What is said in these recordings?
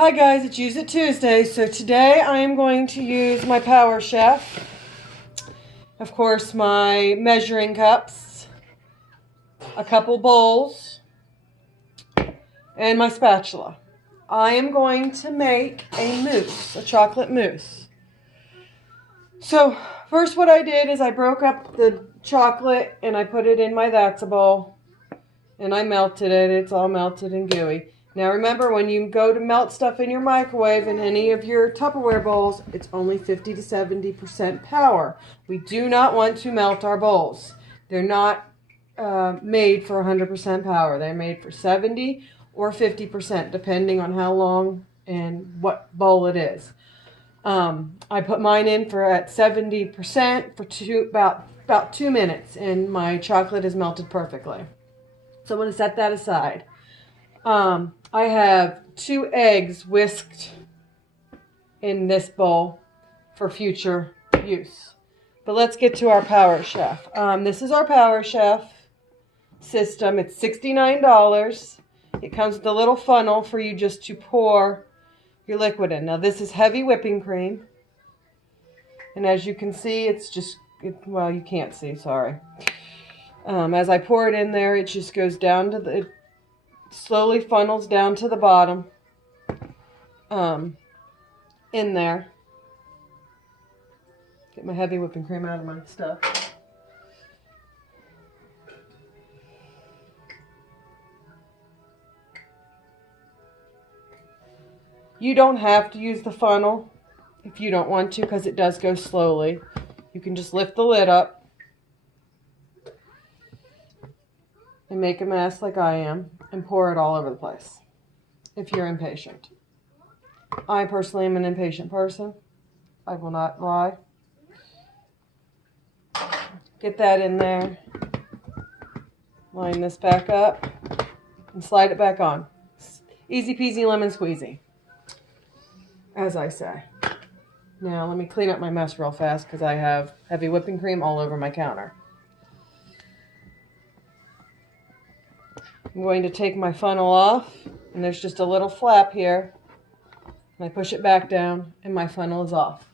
Hi guys, it's Use It Tuesday. So today I am going to use my Power Chef. Of course, my measuring cups, a couple bowls, and my spatula. I am going to make a mousse, a chocolate mousse. So first what I did is I broke up the chocolate and I put it in my That's a bowl and I melted it. It's all melted and gooey. Now remember, when you go to melt stuff in your microwave in any of your Tupperware bowls, it's only 50 to 70% power. We do not want to melt our bowls. They're not made for 100% power. They're made for 70 or 50%, depending on how long and what bowl it is. I put mine in at 70% for about 2 minutes, and my chocolate is melted perfectly. So I'm going to set that aside. I have 2 eggs whisked in this bowl for future use. But let's get to our Power Chef. This is our Power Chef system. It's $69. It comes with a little funnel for you just to pour your liquid in. Now this is heavy whipping cream. And as you can see, well, you can't see, sorry. As I pour it in there, it just goes down to it slowly funnels down to the bottom in there. Get my heavy whipping cream out of my stuff. You don't have to use the funnel if you don't want to, because it does go slowly. You can just lift the lid up and make a mess like I am and pour it all over the place if you're impatient. I personally am an impatient person. I will not lie. Get that in there. Line this back up and slide it back on. Easy peasy lemon squeezy, as I say. Now let me clean up my mess real fast because I have heavy whipping cream all over my counter. I'm going to take my funnel off, and there's just a little flap here. And I push it back down, and my funnel is off.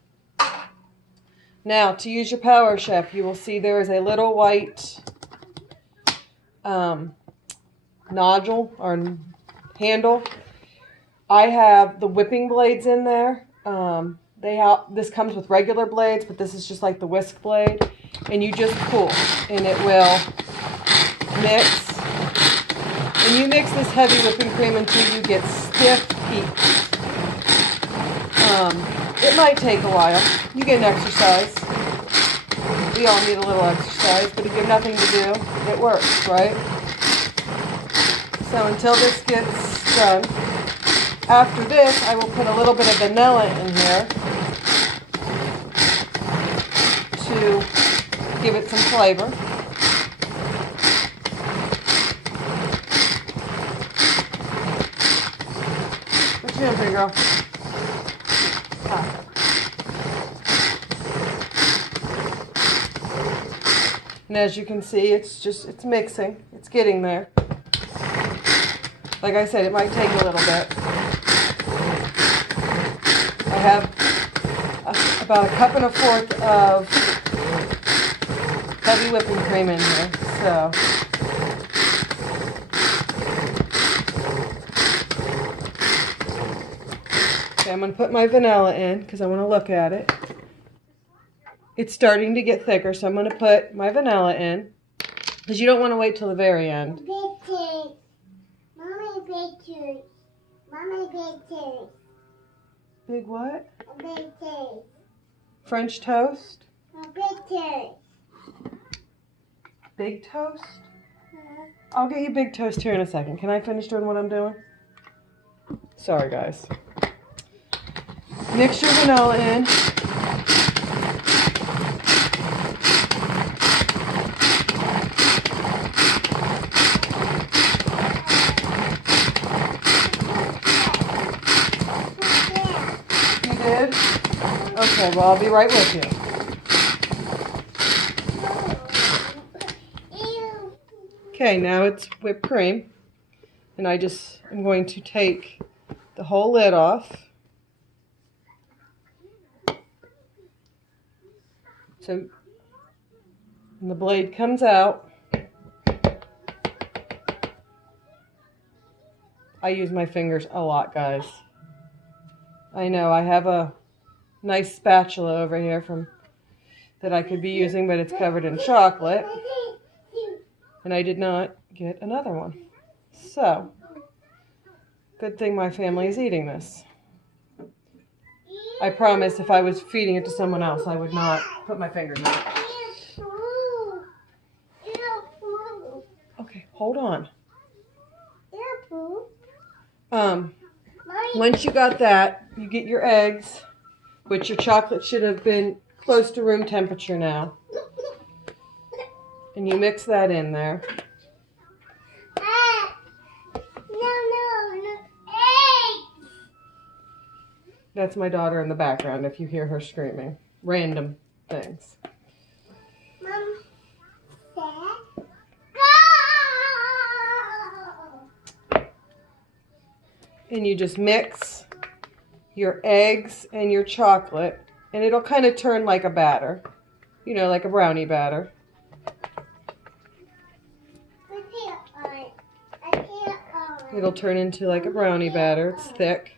Now, to use your Power Chef, you will see there is a little white nodule or handle. I have the whipping blades in there. This comes with regular blades, but this is just like the whisk blade. And you just pull, and it will mix. And you mix this heavy whipping cream until you get stiff peaks. It might take a while. You get an exercise. We all need a little exercise, but if you have nothing to do, it works, right? So until this gets done, after this, I will put a little bit of vanilla in here to give it some flavor. What you doing, pretty girl? And as you can see, it's mixing. It's getting there. Like I said, it might take a little bit. I have about 1.25 cups of heavy whipping cream in here. So okay, I'm going to put my vanilla in because I want to look at it. It's starting to get thicker, so I'm going to put my vanilla in because you don't want to wait till the very end. Pictures. Mommy pictures. Mommy pictures. Big what? Pictures. French toast? Pictures. Big toast? I'll get you big toast here in a second. Can I finish doing what I'm doing? Sorry, guys. Mix your vanilla in. Okay, well, I'll be right with you. Okay, now it's whipped cream. And I'm going to take the whole lid off. So when the blade comes out, I use my fingers a lot, guys. I know I have a nice spatula over here that I could be using, but it's covered in chocolate. And I did not get another one. So, good thing my family is eating this. I promise if I was feeding it to someone else, I would not put my fingers in it. Okay, hold on. Once you got that, you get your eggs, which your chocolate should have been close to room temperature now. And you mix that in there. No. That's my daughter in the background if you hear her screaming. Random things. Mom said, go! And you just mix your eggs and your chocolate, and it'll kind of turn like a batter. You know, like a brownie batter. It'll turn into like a brownie batter. It's thick.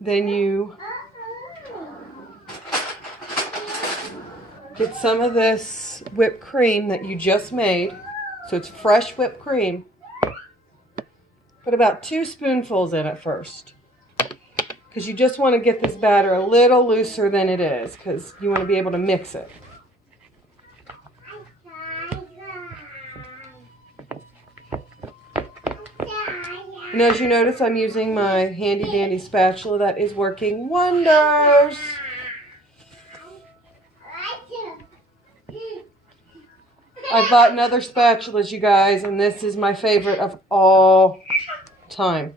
Then you get some of this whipped cream that you just made. So it's fresh whipped cream. Put about 2 spoonfuls in it first. Because you just want to get this batter a little looser than it is. Because you want to be able to mix it. And as you notice, I'm using my handy dandy spatula that is working wonders. I bought another spatulas, you guys, and this is my favorite of all time.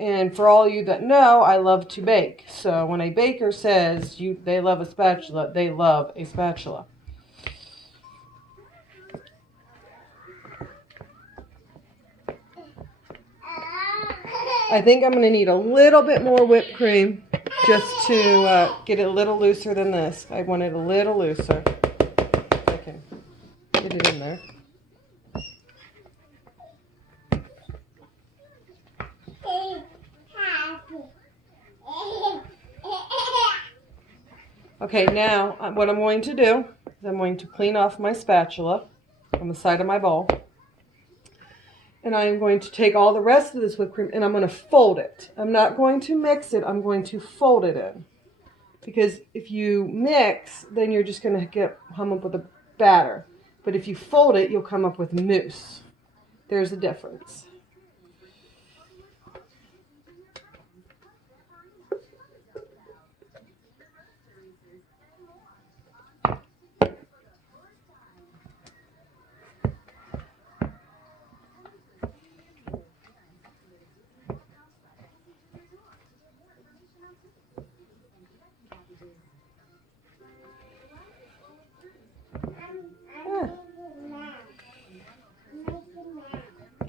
And for all you that know, I love to bake. So when a baker says they love a spatula, they love a spatula. I think I'm going to need a little bit more whipped cream just to get it a little looser than this. I want it a little looser. I can get it in there. Okay, now what I'm going to do is I'm going to clean off my spatula on the side of my bowl. And I am going to take all the rest of this whipped cream and I'm going to fold it. I'm not going to mix it. I'm going to fold it in. Because if you mix, then you're just going to come up with a batter. But if you fold it, you'll come up with mousse. There's a difference.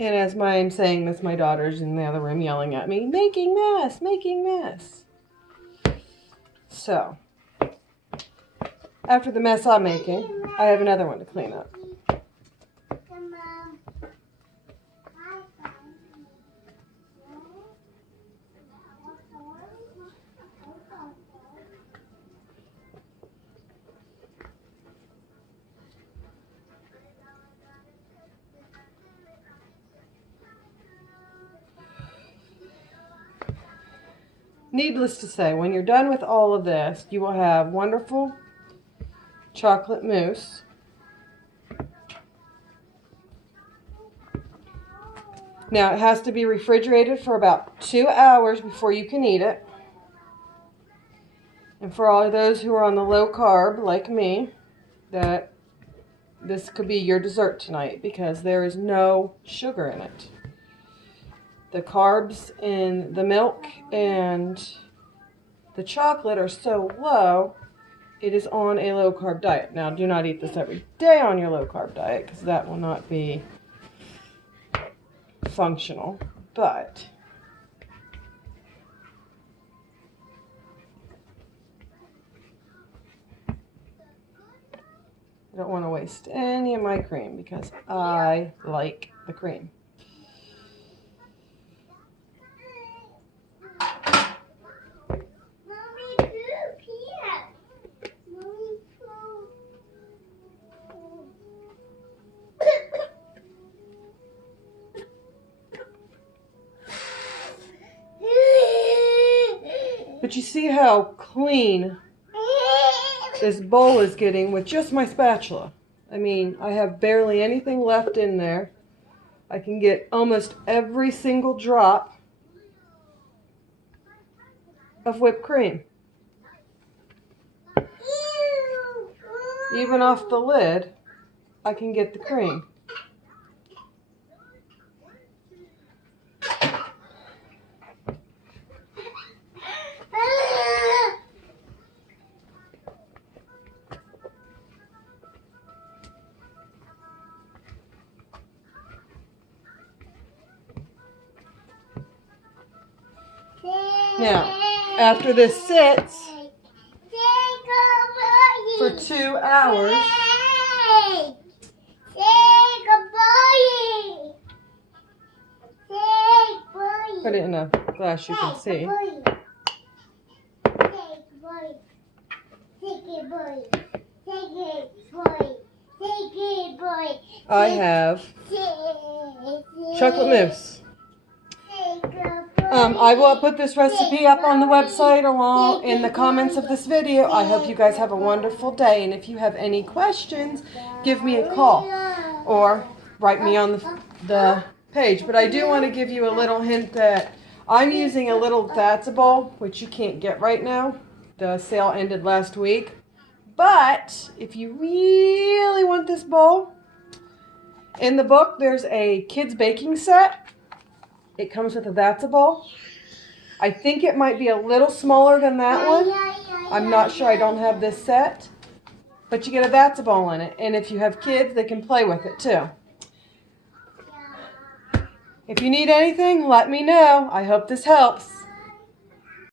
And as I'm saying this, my daughter's in the other room yelling at me, making mess, making mess. So, after the mess I'm making, I have another one to clean up. Needless to say, when you're done with all of this, you will have wonderful chocolate mousse. Now, it has to be refrigerated for about 2 hours before you can eat it. And for all of those who are on the low carb, like me, that this could be your dessert tonight because there is no sugar in it. The carbs in the milk and the chocolate are so low it is on a low-carb diet. Now, do not eat this every day on your low-carb diet because that will not be functional, but I don't want to waste any of my cream because I like the cream. But you see how clean this bowl is getting with just my spatula. I mean, I have barely anything left in there. I can get almost every single drop of whipped cream. Even off the lid, I can get the cream. Now, after this sits for 2 hours, put it in a glass you can see. I have chocolate mousse. I will put this recipe up on the website along in the comments of this video. I hope you guys have a wonderful day, and if you have any questions, give me a call or write me on the page. But I do want to give you a little hint that I'm using a little That's bowl, which you can't get right now. The sale ended last week. But if you really want this bowl, in the book there's a kids baking set. It comes with a That's bowl. I think it might be a little smaller than that one. I'm not sure, I don't have this set. But you get a That's bowl in it. And if you have kids, they can play with it too. If you need anything, let me know. I hope this helps.